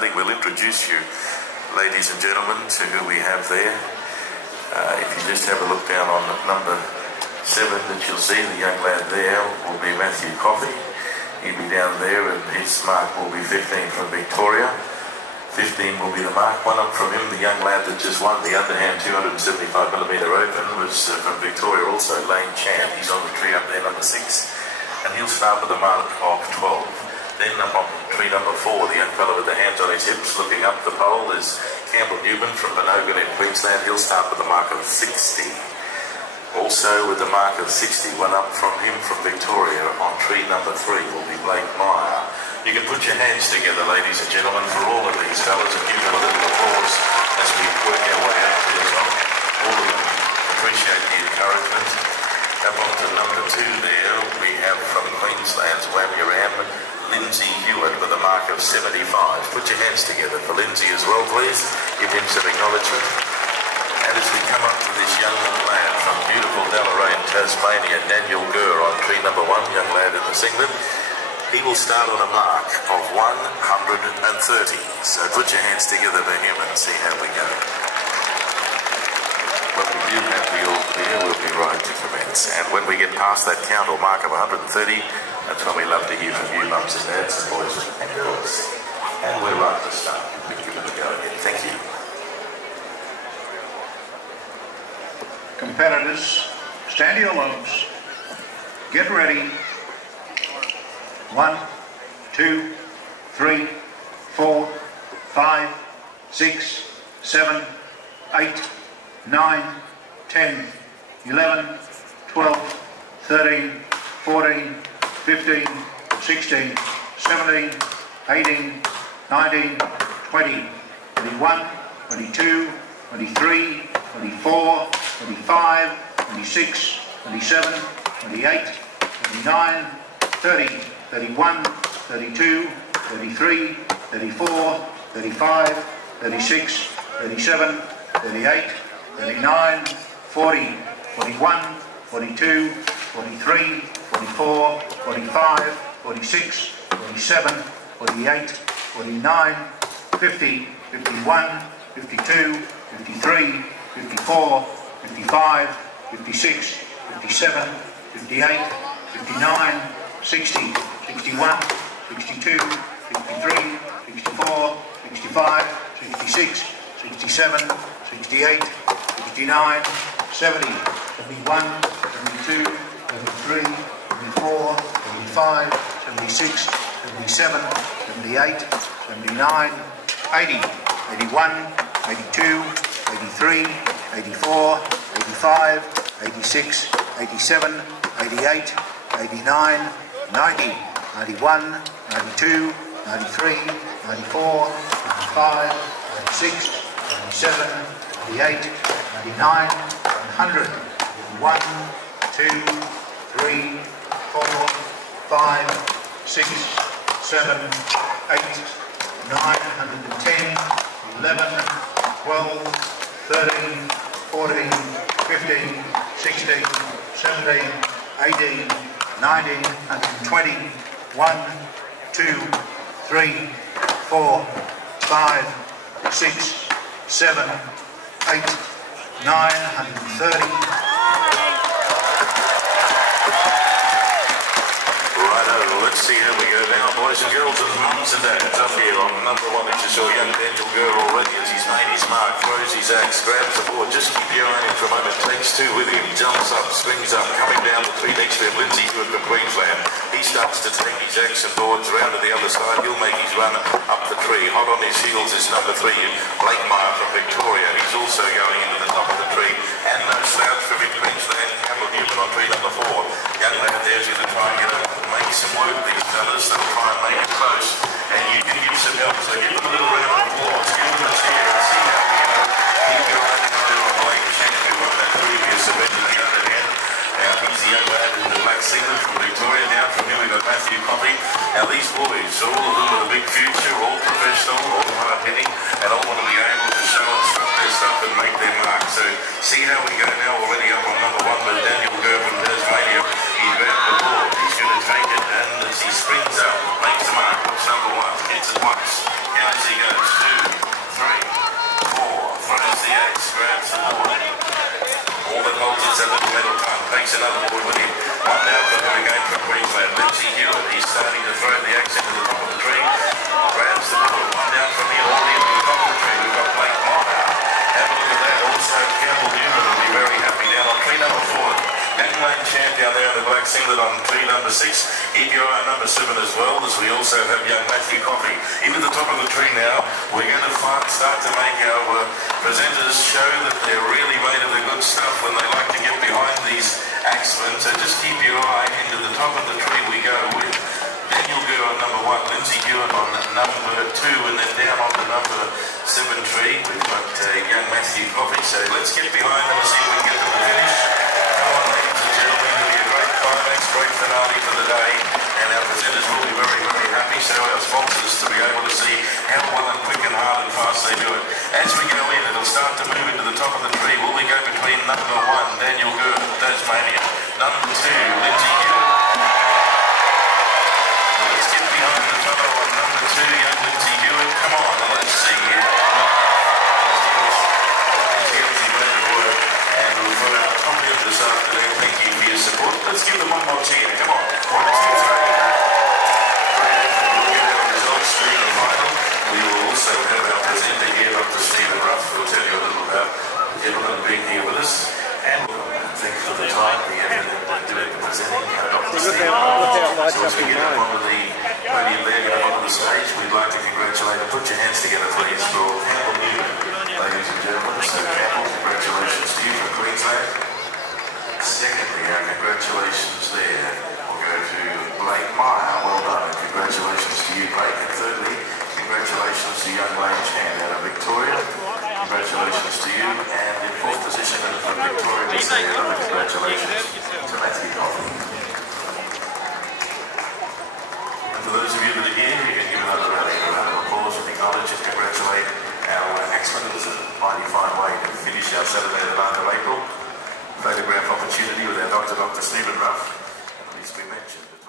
I think we'll introduce you, ladies and gentlemen, to who we have there. If you just have a look down on number 7, that you'll see the young lad there will be Matthew Coffey. He'll be down there, and his mark will be 15 from Victoria. 15 will be the mark. One up from him, the young lad that just won the underhand 275mm Open was from Victoria also, Lane Chan. He's on the tree up there, number 6, and he'll start with a mark of 12. Then up on tree number 4, the young fellow with the hands on his hips looking up the pole is Campbell Newman from Benogan in Queensland. He'll start with a mark of 60. Also with the mark of 60, one up from him from Victoria on tree number 3 will be Blake Meyer. You can put your hands together, ladies and gentlemen, for all of these fellas and give them a little applause as we work our way up to the top. All of them appreciate the encouragement. Up on to number 2 there, we have from Queensland's Wamuram, Lindsay Hewitt with a mark of 75. Put your hands together for Lindsay as well, please. Give him some acknowledgement. And as we come up to this young lad from beautiful Deloraine, Tasmania, Daniel Gurr on tree number 1, young lad in the singlet, he will start on a mark of 130. So put your hands together for him and see how we go. When we do have the all clear, we'll be right to commence. And when we get past that count or mark of 130, that's when we love to hear from you, mums and dads, boys and girls. And we're right to start. We give it a go again. Thank you. Competitors, stand to your lobes. Get ready. 1, 2, 3, 4, 5, 6, 7, 8, 9, 10, 11, 12, 13, 14, 15, 16, 17, 18, 19, 20, 21, 22, 23, 24, 25, 26, 27, 28, 29, 30, 31, 32, 33, 34, 35, 36, 37, 38, 39, 40, 41, 42, 43, 44, 45, 46, 47, 48, 49, 50, 51, 52, 53, 54, 55, 56, 57, 58, 59, 60, 61, 62, 63, 64, 65, 66, 67, 68, 69, 70, 71, 72, 73, 74, 75, 76, 77, 78, 79, 80, 81, 82, 83, 84, 85, 86, 87, 88, 89, 90, 91, 92, 93, 94, 95, 96, 97, 98, 99, 100, 1, 2, 3, 4, 5, 6, 7, 8, 9, 110, 11, 12, 13, 14, 15, 16, 17, 18, 19, 120, 1, 2, 3, 4, 5, 6, 7, 8, 9, 130. Let's see how we go now, boys and girls and mums and dads. Up here on number 1, as you saw young Daniel Gurr already as he's made his mark, throws his axe, grabs the board. Just keep your eye in for a moment, takes 2 with him, jumps up, swings up, coming down the tree next to him, Lindsay Hewitt from Queensland. He starts to take his axe and boards around to the other side. He'll make his run up the tree. Hot on his heels is number 3, Blake Meyer from Victoria. He's also going into the top of the tree. And no slouch from Queensland, Campbell Newman on tree number 4. Young lad there's going to try and get make some work, these fellas. They'll try and make it close. And you can give some help. So give them a little round of applause. Give them a cheer and see how we go. Keep your eye on Blake Chen, who won that previous event in the underhand. Now he's the young lad in the black singlet from Victoria. Now from here we've got Matthew Coffey. Now these boys, all of them with a big future, all professional, all hard-hitting, and all want to be able to show and strut their stuff and make their mark. So see how we go now already up on number 1 with Daniel Gurr from Tasmania. He's grabbed the ball. He's going to take it, and as he springs up, makes the mark. What's number 1? Hits it once. How does he go? Stewart on 3, number 6. Keep your eye on number 7 as well, as we also have young Matthew Coffey. Into the top of the tree now. We're going to start to make our presenters show that they're really made of the good stuff when they like to get behind these axemen. So just keep your eye into the top of the tree we go with. Daniel Gurr on number 1, Lindsay Hewitt on number 2, and then down on the number 7 tree we've got young Matthew Coffey. So let's get behind them and see if we can get them to finish. Come on, ladies and gentlemen, it'll be a great climax, great finale for the day, and our presenters will be very, very happy. So our sponsors to be able to see how well and quick and hard and fast they do it. As we go in, it'll start to move into the top of the tree. Will we go between number 1, Daniel Gurr, Tasmania, number 2, Lindsay Hewitt. Let's get behind the fellow on number 2, young Lindsay Hewitt. Come on, let's see it. And we've got our company this afternoon. Thank you for your support. Let's give them one more cheer. Come on. 1, 2, 3. We'll get our results through the final. We will also have our presenter here, Dr. Stephen Ruff, who will tell you a little about the gentleman being here with us. And thanks for the time, the effort that doing the presenting, Dr. Stephen Ruff. So as we get up onto the podium there, get up onto the stage, we'd like to congratulate and put your hands together, please, for Campbell Newman, ladies and gentlemen. So Campbell, congratulations to you from Queensland. Secondly, our congratulations there will go to Blake Meyer. Well done, and congratulations to you, Blake. And thirdly, congratulations to young Lane Chan out of Victoria. Congratulations to you. And in 4th position from Victoria, we say another congratulations to Matthew Coffey. And for those of you that are here, you can give another round of applause and acknowledge and congratulate our axemen. It was a mighty fine way to finish our Saturday the 9th of April. Photograph opportunity with our Dr. Stephen Ruff. At least we mentioned it.